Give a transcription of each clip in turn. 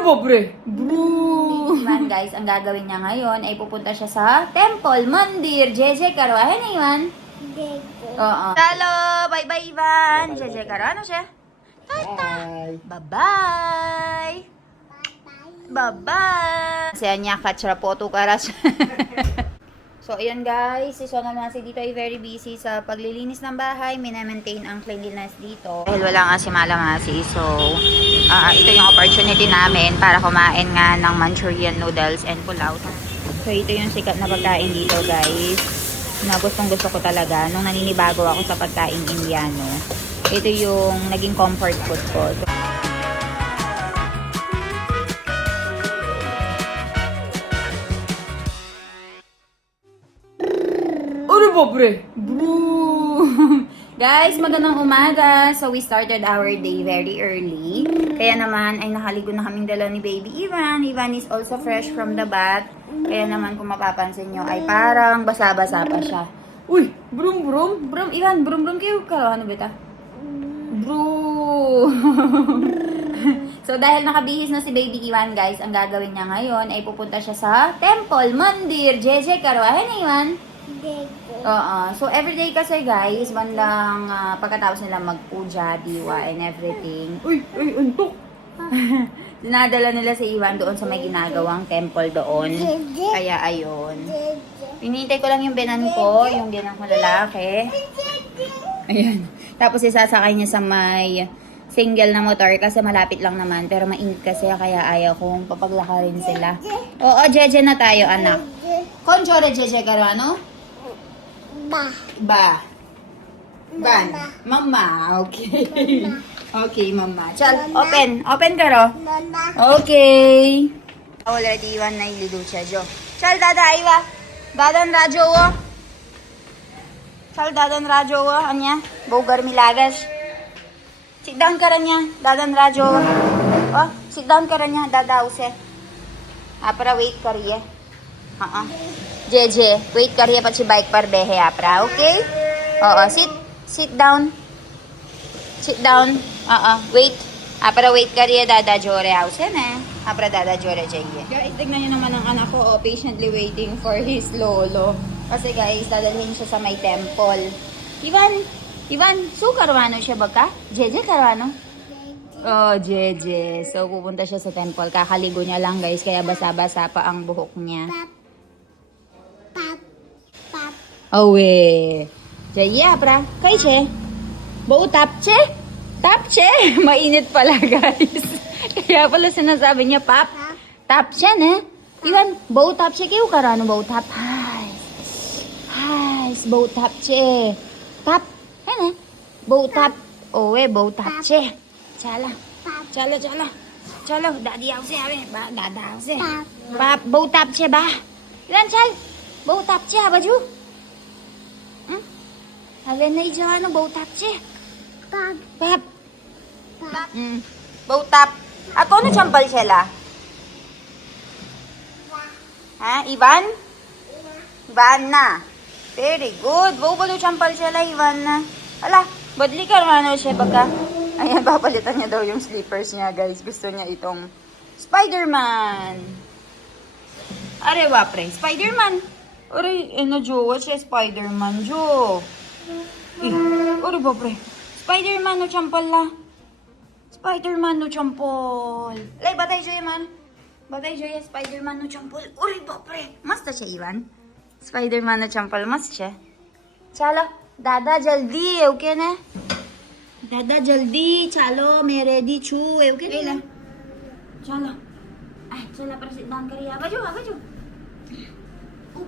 Pobre! Bro! Ivan guys, ang gagawin niya ngayon ay pupunta siya sa temple, mandir. Jeje karo. Ayan na Ivan. Oo. Hello! Bye-bye Ivan. Jeje karo. Ano siya? Bye! Bye-bye! Bye-bye! Saya niya kachra poto karas. So, ayan guys, si Sonal Masi dito ay very busy sa paglilinis ng bahay. Minamaintain ang cleanliness dito. Dahil wala nga si Mala Masi, so ito yung opportunity namin para kumain nga ng Manchurian noodles and pulao. So, ito yung sikat na pagkain dito guys, na gustong gusto ko talaga nung naninibago ako sa pagkain Indiano. Ito yung naging comfort food ko. So, Pobre! Boo! Guys, magandang umaga. So, we started our day very early. Kaya naman, ay nakaligo na kaming dala ni Baby Ivan. Ivan is also fresh from the bath. Kaya naman, kung mapapansin nyo, ay parang basa-basa pa siya. Uy! Brum brum! Brum, Ivan, brum kayo ka. Ano beta? Bro! So, dahil nakabihis na si Baby Ivan, guys, ang gagawin niya ngayon ay pupunta siya sa temple, mandir. Jeje karo. Ayan na Ivan. So everyday kasi guys, bandang pagkatapos nila magpuja, diwa, and everything. Uy! Untok! Dinadala nila si Ivan doon sa may ginagawang temple doon. Kaya ayun. Pinintay ko lang yung binan ko, yung binan ko lalaki. Ayan. Tapos isasakay niya sa may single na motor kasi malapit lang naman. Pero mainit kasi kaya ayaw kong papaglakarin sila. Oo, Jeje na tayo anak. Konchore Jeje karo ano? Ba. Ban. Mama. Okay. Okay, mama. Chal, open. Open karo. Okay. Already Iwan na ililucha jo. Chal, dada Iwa. Dadan radyo wo. Chal, dadan radyo wo. Anya? Bogar milagas. Sit down ka niya. Dadan radyo wo. Oh, sit down ka niya. Dada use. Para wait kariye. Jeje, wait kariye pa si bike par behe apra, okay? Oo, sit down. Sit down. Wait. Para wait kariye dada jore house na. Apra dada jore jaye. Guys, tignan niyo naman ang anak ko, patiently waiting for his lolo. Kasi guys, dadalhin siya sa may temple. Ivan, so karwano siya baka? Jeje karwano? Oh, Jeje. So, pupunta siya sa temple. Kakaligo niya lang guys, kaya basa-basa pa ang buhok niya. Awe. Jaya, pra. Kay che. Bau tapche. Tapche. Mainit pala, guys. Kaya pala sinasabi niya, pap. Tapche, ne? Iwan, bau tapche kayo karano bau tap. Hai. Bau tapche. Tap. Ano? Bau tap. Owe, bau tapche. Chala. Chalo, dadi ako siya, ba? Dada ako siya. Pap, bau tapche ba? Ilan, chal? Bau tapche, ha, baju? Halen na ija ano, bautap siya. Pap. Bautap. Ako ano champal siya la? Ha, Ivan? Ivan na. Very good. Bau ba champal siya la, Ivan na? Ala, badli ka naman siya baka. Ayan, papalitan niya daw yung slippers niya, guys. Gusto niya itong Spider-Man. Are, wapre. Spider-Man. Ore, jowa siya Spider-Man, jo. Ore, wapre. Spider-Man no champal la. Spider-Man no champal. Lay, batay jo man. Batay jo ya Spider-Man no champal. Ore, wapre. Masta siya, Ivan. Spider-Man no champal, mast siya. Chalo, dada jaldi, okay na? Dada jaldi, chalo, मैं ready छू, okay ना? चलो, चला पर sit down करिए, आवाजो.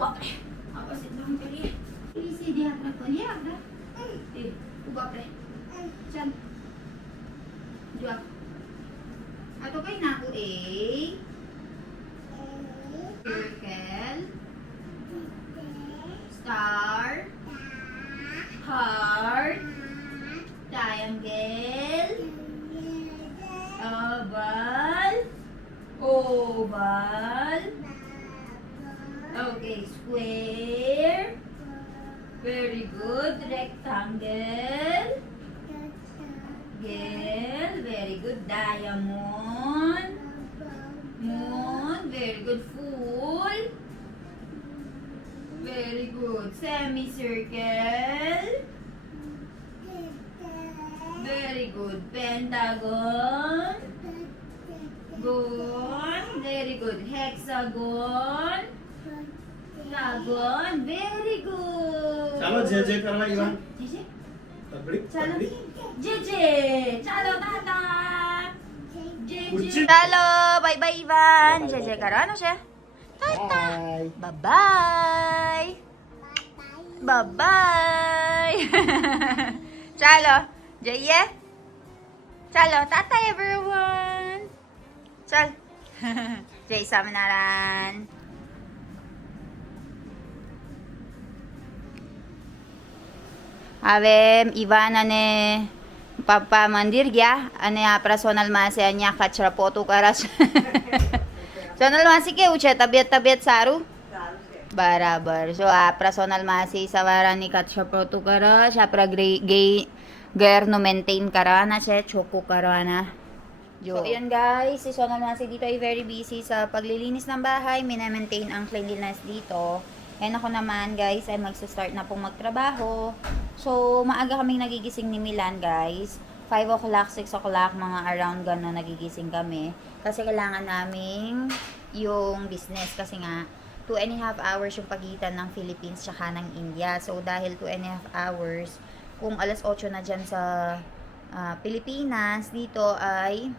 बाप रे, अब sit down करिए. सीधे हाथ रखो, ये आपका. बाप रे, चल. जो atau kay na ako circle, star, heart, triangle, oval, okay, square, very good, rectangle, very good, diamond, Semicircle. Very good. Pentagon. Good. Very good. Hexagon. Hexagon. Very good. चलो जे जे करवा इवान JJ. तबड़ी चलो तबड़ी JJ. चलो tata. JJ. Uci. Chalo. Bye bye Ivan. JJ karo. Ano siya? Tata. Bye. Bye-bye. Bye-bye. Chalo. Jaya. Chalo. Tata everyone. Chal. Jay Samanaran. Ave Ivan ane papa mandir gya ane apra sonal mase anya kachra potu karas. Sonal masi ke uche tabiat saru. Barabar. So apra sonal masi sawara ni kachra potu karas apra gay no maintain karana siya choco karana. So, ayan guys, si Sonal Masi dito ay very busy sa paglilinis ng bahay, minamaintain ang cleanliness dito. And ako naman guys, ay magsa-start na pong magtrabaho. So, maaga kaming nagigising ni Milan guys. 5 o'clock, 6 o'clock, mga around gano'n nagigising kami. Kasi kailangan naming yung business. Kasi nga, 2.5 hours yung pagitan ng Philippines tsaka ng India. So, dahil 2.5 hours, kung alas 8 na dyan sa Pilipinas, dito ay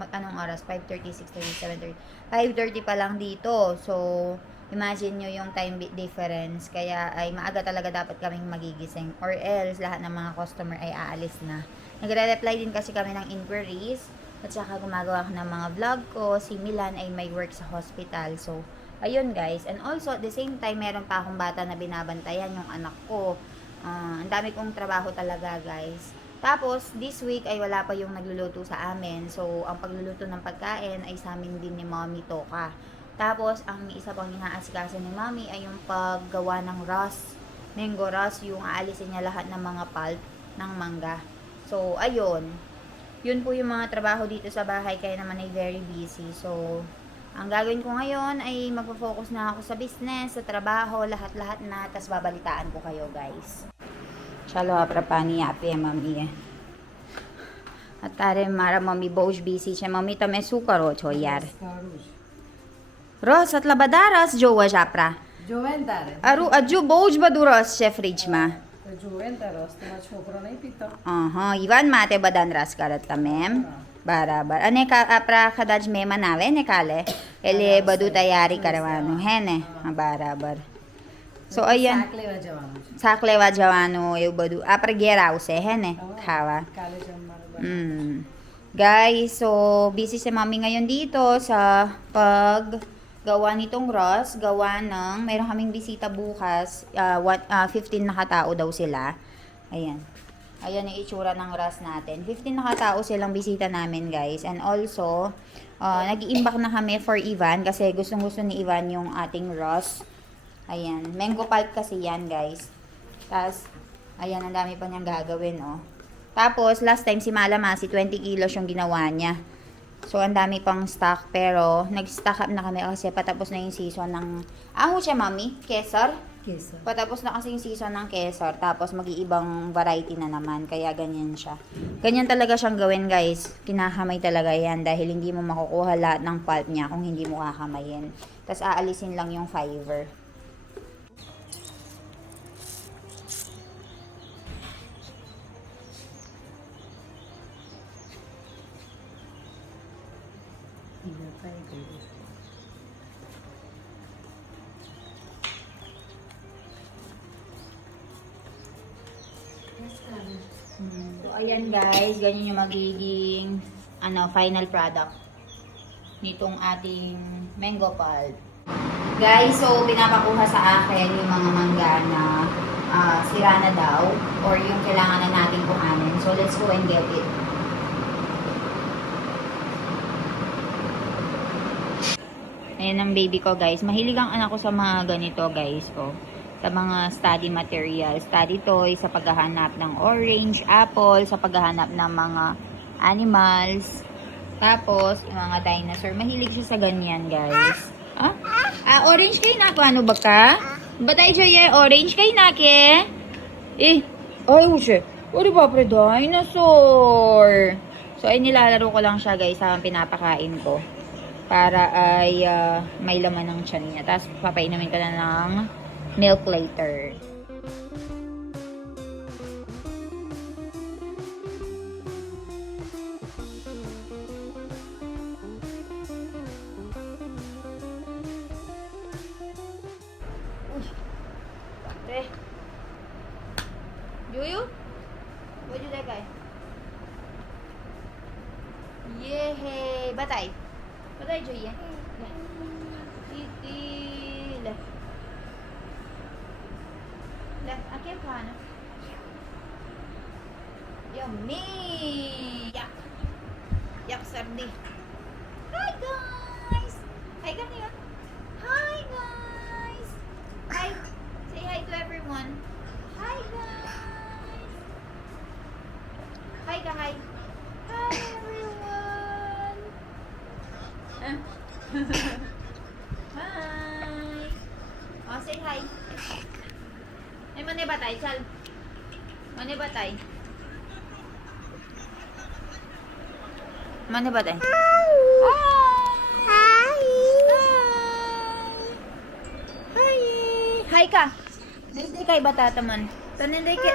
anong oras? 5:30, 6:30, 7:30. 5:30 pa lang dito. So, imagine nyo yung time difference. Kaya ay maaga talaga dapat kaming magigising. Or else, lahat ng mga customer ay aalis na. Nagre-reply din kasi kami ng inquiries. At saka gumagawa ko ng mga vlog ko. Si Milan ay may work sa hospital. So, ayun guys. And also, at the same time, meron pa akong bata na binabantayan yung anak ko. Ang dami kong trabaho talaga guys. Tapos, this week ay wala pa yung nagluluto sa amin. So, ang pagluluto ng pagkain ay sa amin din ni Mommy Toka. Tapos, ang isa pang inaasikaso ni Mommy ay yung paggawa ng rus. Mango rus, yung aalisin niya lahat ng mga pulp ng mangga. So, ayun. Yun po yung mga trabaho dito sa bahay, kaya naman ay very busy. So, ang gagawin ko ngayon ay magpo-focus na ako sa business, sa trabaho, lahat-lahat na. Tapos, babalitaan ko kayo guys. Chalo apra pani api mami. Atare mara mami bouj busy છે મમ્મી તમે શું કરો છો યાર રસ એટલે બધા રસ જોવે છે આપરા જોવે ને તારે અરુ હજુ બહુ જ બધું રસ છે ફ્રીજમાં તો જોવે ને તારે રસ તમારો છોકરો નહીં પીતો ઈવાન માતે બધાને રસ કરત તમે એમ બરાબર અને આપણા કદાચ મહેમાન આવે ને કાલે એટલે બધું તૈયારી કરવાનું હે ને બરાબર So, ayan. શાક લેવા જવાનું છે શાક લેવા જવાનું એવું બધું આપણે ઘેર આવશે હે ને ખાવા કાલે જમવાનું Guys, so busy si Mami ngayon dito sa paggawa nitong rus, gawa ng mayroon kaming bisita bukas, 15 na katao daw sila. Ayan. Ayan yung itsura ng rus natin. 15 na katao silang bisita namin, guys. And also, nag-iimbak na kami for Ivan kasi gustong-gusto ni Ivan yung ating rus. Ayan, mango pulp kasi yan, guys. Tapos, ayan, ang dami pa niyang gagawin, oh. Tapos, last time si Malamasi, 20 kilos yung ginawa niya. So, ang dami pang stock, pero nag-stock up na kami kasi patapos na yung season ng, siya, Mami? Kesar? Kesar Patapos na kasi yung season ng kesar, tapos mag-iibang variety na naman, kaya ganyan siya. Ganyan talaga siyang gawin, guys. Kinakamay talaga yan dahil hindi mo makukuha lahat ng pulp niya kung hindi mo kakamayin. Tapos, aalisin lang yung fiber. So, ayan guys, ganyan yung magiging final product nitong ating mango pulp. Guys, so pinapakuha sa akin yung mga mangga na sira na daw or yung kailangan na natin kuhanin. So, let's go and get it. Ayan ang baby ko, guys. Mahilig ang anak ko sa mga ganito, guys. Oh. Sa mga study material, study toys, sa paghahanap ng orange, apple, sa paghahanap ng mga animals. Tapos, yung mga dinosaur. Mahilig siya sa ganyan, guys. Orange kayo na ako. Ano ba ka? बताई चाहिए orange kay nake. Ay, ushe. Uri bapre, dinosaur. So, ay nilalaro ko lang siya guys habang pinapakain ko. Para ay may laman ng tiyan niya. Tapos, papainumin ko na ng milk later. Uy, Juyu? What you like? Yehey! Batay! Batay, Juyu. Titi! Le. Le, akin ka na. Yummy! Yak! Yak, sardi. Hi, guys! Hi, kanina. Hi, guys! Hi! Say hi to everyone. Hi, guys! Hi, ka, hi. Hi, everyone! Hi! Oh, say hi. Ay, mani ba tayo, Chal? Mani ba tayo? Mani ba tayo? Hi! Hi! Hi! Hi ka! Nanday kay batata man. Nanday kay...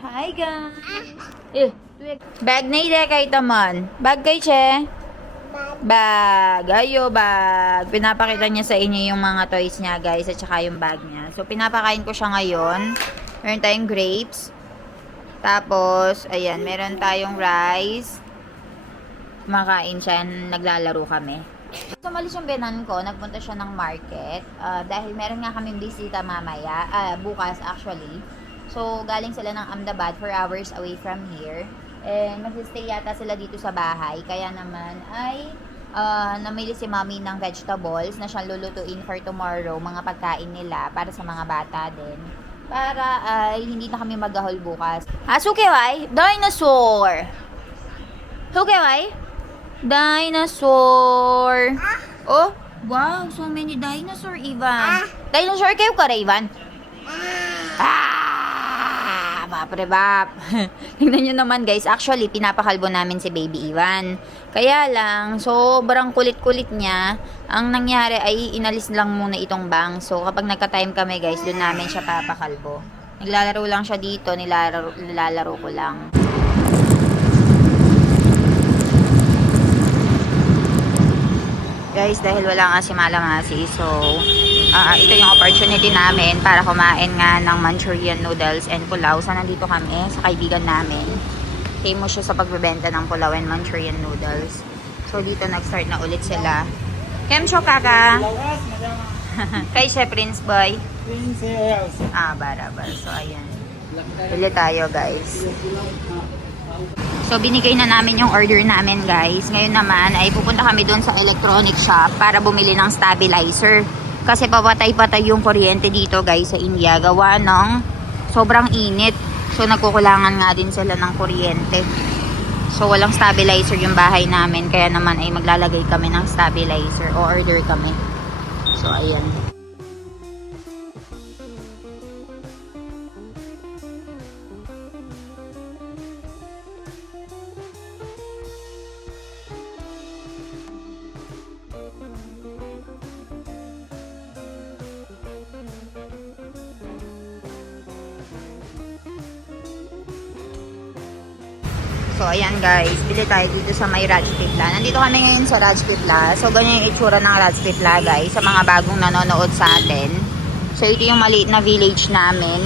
Hi guys! Bag na ide kay taman. Bag kay che? Bag. Ayo, bag. Pinapakita niya sa inyo yung mga toys niya guys at saka yung bag niya. So, pinapakain ko siya ngayon. Meron tayong grapes. Tapos, ayan, meron tayong rice. Makain siya. Naglalaro kami. So, malis yung benan ko, nagpunta siya ng market dahil meron nga kaming bisita mamaya, bukas actually. So, galing sila ng Ahmedabad 4 hours away from here. And mag-stay yata sila dito sa bahay. Kaya naman ay namili si mami ng vegetables na siyang lulutuin for tomorrow, mga pagkain nila para sa mga bata din. Para ay hindi na kami maghahol bukas. Sukeway, dinosaur! Sukeway? Dinosaur. Oh, wow, so many dinosaur, Ivan. Dinosaur kayo ka, Ivan? Bapre bap. Tingnan nyo naman guys, actually, pinapakalbo namin si Baby Ivan. Kaya lang, sobrang kulit-kulit niya. Ang nangyari ay inalis lang muna itong bang. So, kapag nagka-time kami guys, doon namin siya papakalbo. Naglalaro lang siya dito, nilalaro ko lang. Guys, dahil wala nga si Malamasi, so ito yung opportunity namin para kumain nga ng Manchurian noodles and pulaw. So, nandito kami sa kaibigan namin. Famous siya sa pagbebenta ng pulaw and Manchurian noodles. So, dito nag-start na ulit sila. Kemcho kaka? Kay siya, Prince Boy? Princess. Barabar. So, ayan. Ulit tayo, guys. So, binigay na namin yung order namin, guys. Ngayon naman, ay pupunta kami doon sa electronic shop para bumili ng stabilizer. Kasi papatay-patay yung kuryente dito, guys, sa India. Gawa ng sobrang init. So, nagkukulangan nga din sila ng kuryente. So, walang stabilizer yung bahay namin. Kaya naman ay maglalagay kami ng stabilizer o order kami. So, ayan. So, ayan guys, bili tayo dito sa may Rajpitla. Nandito kami ngayon sa Rajpitla. So, ganyan yung itsura ng Rajpitla guys, sa mga bagong nanonood sa atin. So, ito yung maliit na village namin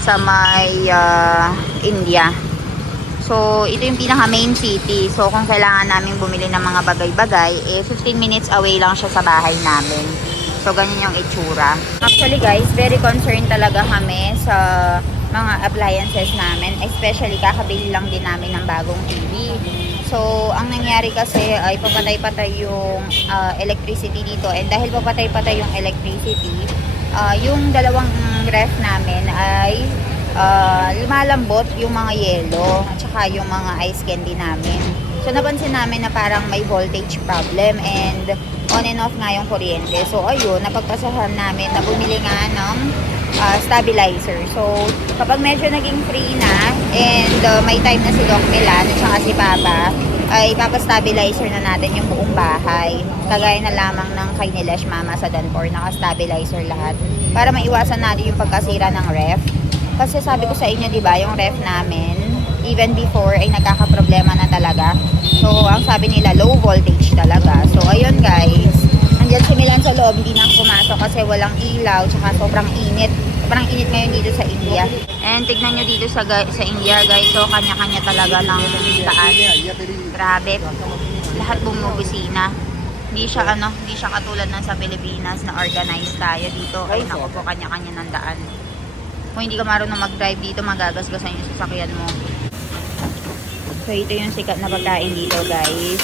sa may India. So, ito yung pinaka main city. So, kung kailangan namin bumili ng mga bagay-bagay, 15 minutes away lang siya sa bahay namin. So, ganyan yung itsura. Actually guys, very concerned talaga kami sa mga appliances namin, especially kakabili lang din namin ng bagong TV. So, ang nangyari kasi ay papatay-patay yung electricity dito, and dahil papatay-patay yung electricity, yung dalawang ref namin ay lumalambot yung mga yelo at saka yung mga ice candy namin. So, napansin namin na parang may voltage problem, and on and off nga yung kuryente. So, ayun, napagpasahan namin na bumili nga ng stabilizer. So, kapag medyo naging free na and may time na si Doc Milan at saka si Papa, ay papastabilizer na natin yung buong bahay. Kagaya na lamang ng kay Nilesh Mama sa Danpor, naka-stabilizer lahat. Para maiwasan natin yung pagkasira ng ref. Kasi sabi ko sa inyo, di ba, yung ref namin, even before, ay nagkakaproblema na talaga. So, ang sabi nila, low voltage talaga. So, ayun guys, andyan si Milan sa loob, hindi na ako pumasok kasi walang ilaw, tsaka sobrang init. Sobrang init ngayon dito sa India. And tignan nyo dito sa India guys, so kanya-kanya talaga ng daan. Grabe. Lahat bumubusina. Hindi siya katulad ng sa Pilipinas na organized tayo dito. Ay naku po, kanya-kanya ng daan. Kung hindi ka marunong mag-drive dito, magagasgasan yung sasakyan mo. So ito yung sikat na pagkain dito guys,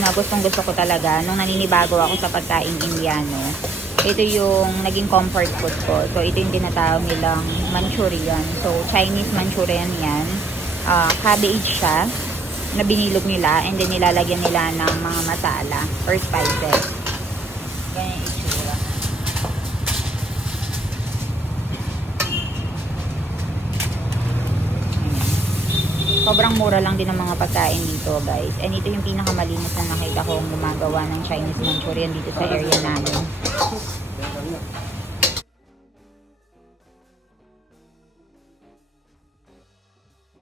na gustong gusto ko talaga nung naninibago ako sa pagkain Indiano. Ito yung naging comfort food ko. So ito yung tinatawag nilang Manchurian. So Chinese Manchurian yan. Cabbage siya na binilog nila and then nilalagyan nila ng mga masala or spices. Ganyan yung itsura. Sobrang mura lang din ng mga pagkain dito guys. And ito yung pinakamalinis na nakita kong gumagawa ng Chinese Manchurian dito sa area namin.